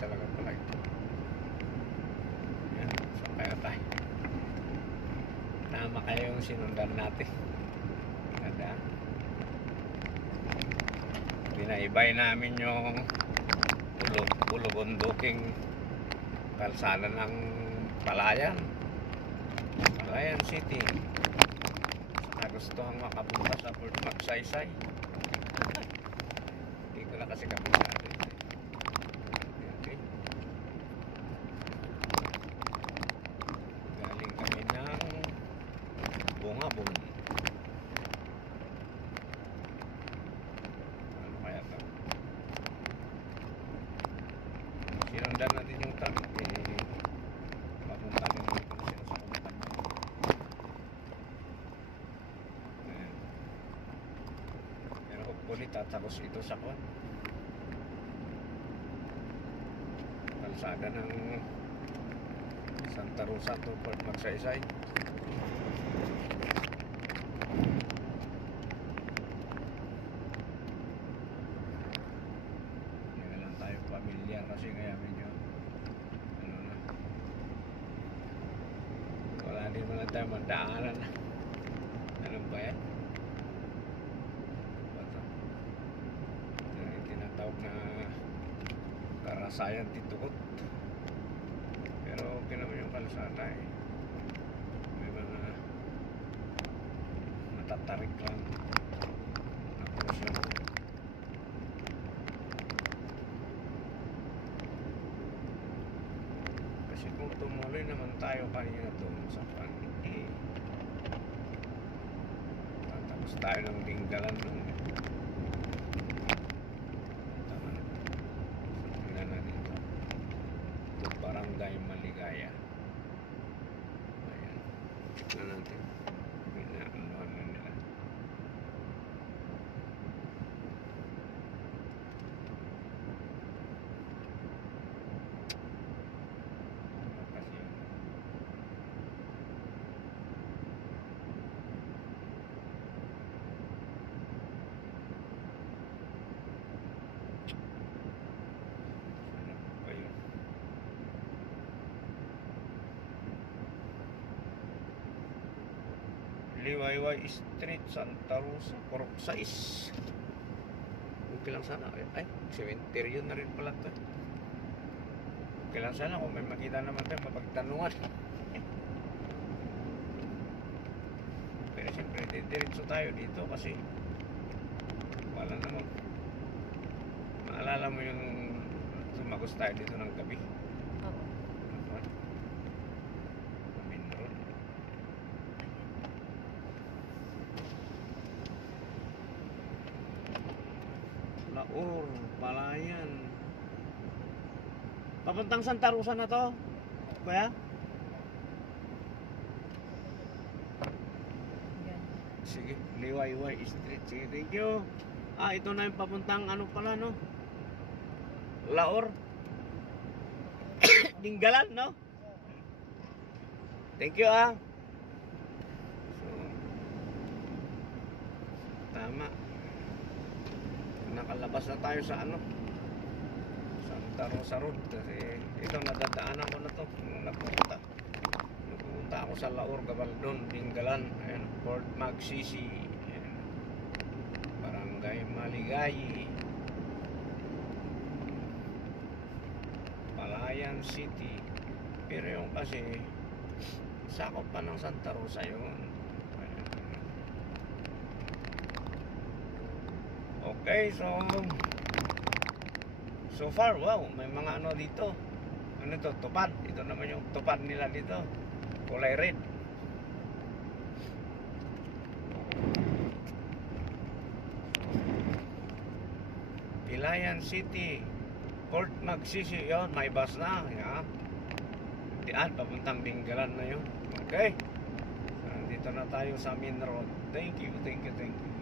talaga pala ito. Yan, so kaya tayo. Tama kayo yung sinundan natin. Ganda. Pinaibay namin yung Pulubunduking kalsada ng Palayan City. Saka gusto kang makapunta sa Fort Magsaysay. Hindi ko na kasi kabisado. Okay. Galing kami ng Bungabon. Ano kaya ito? Sinundan natin yung truck. Papunta din dito na sila sa kumatan. Pero hopefully tatapos ito sa kwan. Kalsada ng Santa Rosa to Fort Magsaysay. Hindi lang tayo pamilyar kasi kaya medyo ano na. Wala din mo lang tayo mandaanan. Ano ba yan? Ito yung tinatawag na Karasayan Titukot. Pero okay naman yung kalsada eh. May mga natatarik lang na portion. Kasi kung tumuloy naman tayo kanina doon sa Paniti, tatapos tayo ng Dinggalan doon eh. Tama na. Tingnan natin ito. Ito Barangay Maligaya. Ayan. Tignan natin. Pinaanuhan na nila. Kasi yun. Ano ba yun? Liwayway Street, Santa Rosa, Corp 6. Okay lang sana. Ay, cemetery na rin pala ito. Okay lang sana kung may makita naman tayo, mapagtanungan. Pero siyempre, diretso tayo dito kasi wala naman. Maalala mo yung tumagos tayo dito ng gabi? Opo. Main Road. Laor, Palayan. Papuntang Santa Rosa na to, kuya? Yan. Sige, Liwayway Street. Sige, thank you. Ah, ito na yung papuntang ano pala, no? Laor. Dinggalan, no? Thank you, ah. So, tama. Nakalabas na tayo sa ano? Santa Rosa Road. Kasi ito, nadadaanan ko na to. Nung nagpunta ako sa Laor, Gabaldon, Dinggalan. Ayan, Fort Magsisi. Ayan. Barangay Maligay. Palayan City. Pero yung kasi sakop pa ng Santa Rosa yun. Okay, so far, wow, may mga ano dito. Ano ito? Tupad. Ito naman yung tupad nila dito. Kulay red. Palayan City, Fort Magsisi, yun, may bus na. Yeah. Diyan, papuntang Dinggalan na yun. Okay. So, nandito na tayo sa main road. Thank you, thank you, thank you.